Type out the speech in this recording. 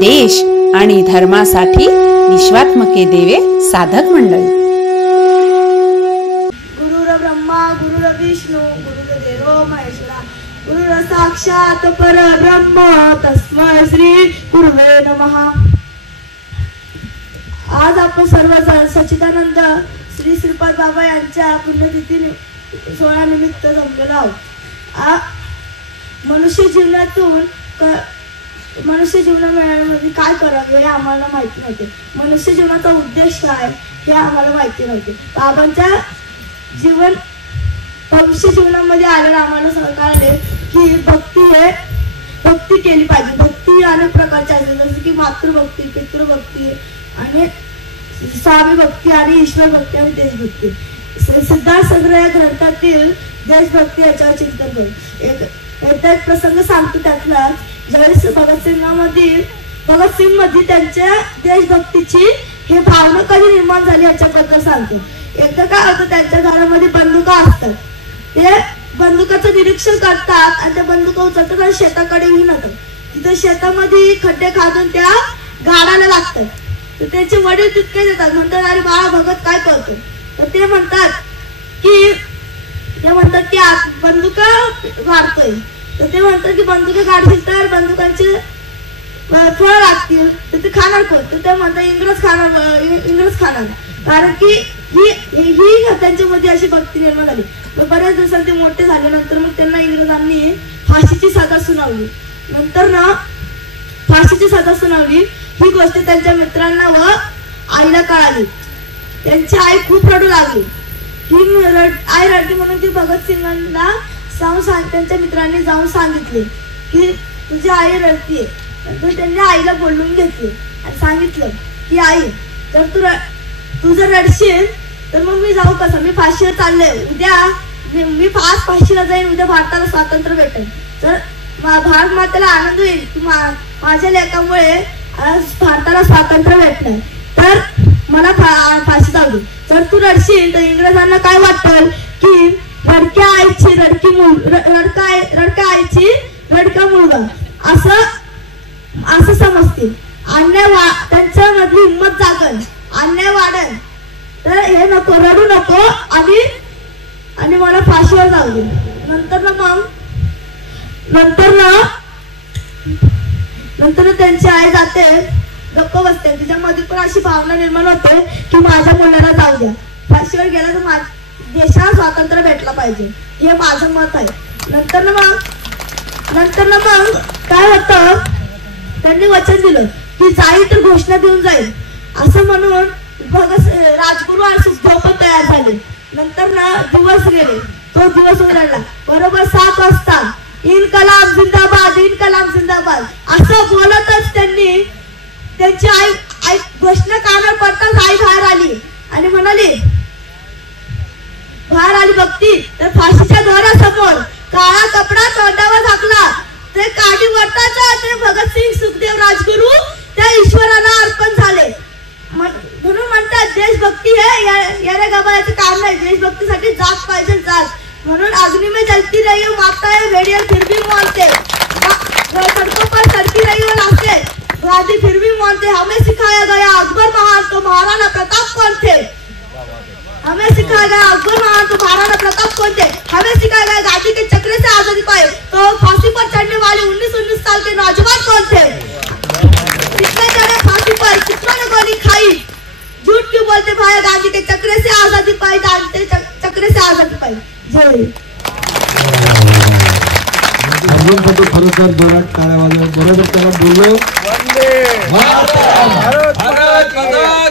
देश आणि धर्मासाठी विश्वात्मके देवे साधक मंडळी। गुरुर ब्रह्मा गुरुर विष्णू गुरुर्देवो महेश्वरा गुरुर साक्षात परब्रह्म तस्मै श्री गुरुवे नमः। आज आपण सर्व सच्चिदानंद श्री श्रीपाद बाबा यांच्या पुण्यतिथी सोहळा निमित्त जमलेलो आहोत। मनुष्य जीवनामध्ये काय करावे हे आम्हाला माहिती नव्हते। मनुष्य जीवनाचा उद्देश काय हे आम्हाला माहिती नव्हते। बाबांच्या भविष्य जीवनामध्ये आलेलं आम्हाला कळले की भक्ती केली पाहिजे। भक्ती अनेक प्रकारची असते, जसे की मातृभक्ती, पितृभक्ती आणि स्वामी भक्ती आणि ईश्वर भक्ती आणि देशभक्ती। सिद्धार्थ संग्रह या ग्रंथातील देशभक्ती याच्यावर चिंतन करू। एकदा एक प्रसंग सांगतो त्यातला, ज्यावेळेस भगतसिंग मध्ये त्यांच्या देशभक्तीची हे भावना कधी निर्माण झाली याच्याबद्दल सांगतो। एकदा काय होतं, त्यांच्या घरामध्ये बंदुका असतात, ते बंदुकाचं निरीक्षण करतात आणि त्या बंदुका उचलतात आणि शेताकडे घेऊन येतात। तिथे शेतामध्ये खड्डे खाजून त्या गाडाला लागतात। तर त्याचे वडील तितके देतात, म्हणतात अरे बाळा भगत काय करतो? तर ते म्हणतात की बंदुका गाडतोय। तर ते म्हणतात की बंदुका गाडतील तर बंदुकांचे फळ लागतील, तर ते खाणार कोण? तर ते म्हणतात इंग्रज खाणार, कारण की ही त्यांच्यामध्ये अशी भक्ती निर्माण झाली। बऱ्याच दिवसांनी ते मोठे झाल्यानंतर मग त्यांना इंग्रजांनी फाशीची सजा सुनावली। ही गोष्ट त्यांच्या मित्रांना व आईला कळाली। त्यांची आई खूप रडू लागली। आई रडली म्हणून ती भगतसिंगांना त्यांच्या मित्रांनी जाऊन सांगितले की तुझी आई रडतीये। तर त्यांनी आईला बोलवून घेतले आणि सांगितलं की आई, जर तू जर रडशील तर मग मी जाऊ कसं? मी फाशीला चालले, उद्या मी आज फाशीला जाईन, उद्या भारताला स्वातंत्र्य भेटेल। तर भारत मातेला आनंद होईल की माझ्या लेकामुळे आज भारताला स्वातंत्र्य भेटलंय, तर मला फाशी जाऊ दे। जर तू रडशील तर इंग्रजांना काय वाटेल की रडक्या आईची रडका मुलगा असं समजतील। त्यांच्या मधली हिंमत जागल, अन्याय वाढेल, तर हे नको, रडू नको आणि मला फाशीवर जाऊ दे। नंतर त्यांची आई जाते, गप्प बसते। तिच्यामध्ये पण अशी भावना निर्माण होते की माझ्या मुलाला जाऊ द्या, फाशीवर गेला तर देशाला स्वातंत्र्य भेटला पाहिजे, हे माझं मत आहे। नंतर मग काय होतं, त्यांनी वचन दिलं की जाईल तर घोषणा देऊन जाईल, असं म्हणून राजगुरू आणि सुखदेव पण तयार झाले। नंतर दिवस गेले, तो दिवस उजाडला, बरोबर 7 वाजता इनकलाब जिंदाबाद, इनकलाब जिंदाबाद असं बोलतच त्यांची आई घोषणा कानावर पडताच आई बाहेर आली आणि म्हणाली, बाहेर आली भक्ती तर फाशीच्या दोऱ्यासमोर काळा कपडा तोंडावर झाकला, ते काठी वरताचा ते भगतसिंग सुखदेव राजगुरू त्या ईश्वराला अर्पण झाले। म्हणून म्हणतात देशभक्ती हे यारे गबाळाचं काम नाही, देशभक्तीसाठी जात पाहिजे जात। म्हणून अग्नि में जलती रही हो माता है, भेड़िया फिर भी मौनते, सड़कों पर चलती रही हो लाशें, गांधी फिर भी मौनते। हमें सिखाया गया अकबर महान तो महाराणा प्रताप कौन थे? हमें सिखाया गया अकबर महान तो महाराणा प्रताप कौन थे? हमें सिखाया गया गांधी के चक्र से आजादी पाए तो फांसी पर चढ़ने वाले 19-19 साल के नौजवान कौन थे? कितने चढ़े फांसी पर, कितनों ने गोली खाई? झूठ क्यों बोलते भाई? गांधी के चक्र से आजादी पाई, गांधी के चक्र से आजादी पाई। जय खरोखर जोरात टाळ्या वाजवा, बरोबर त्याला बोललो। भारत माता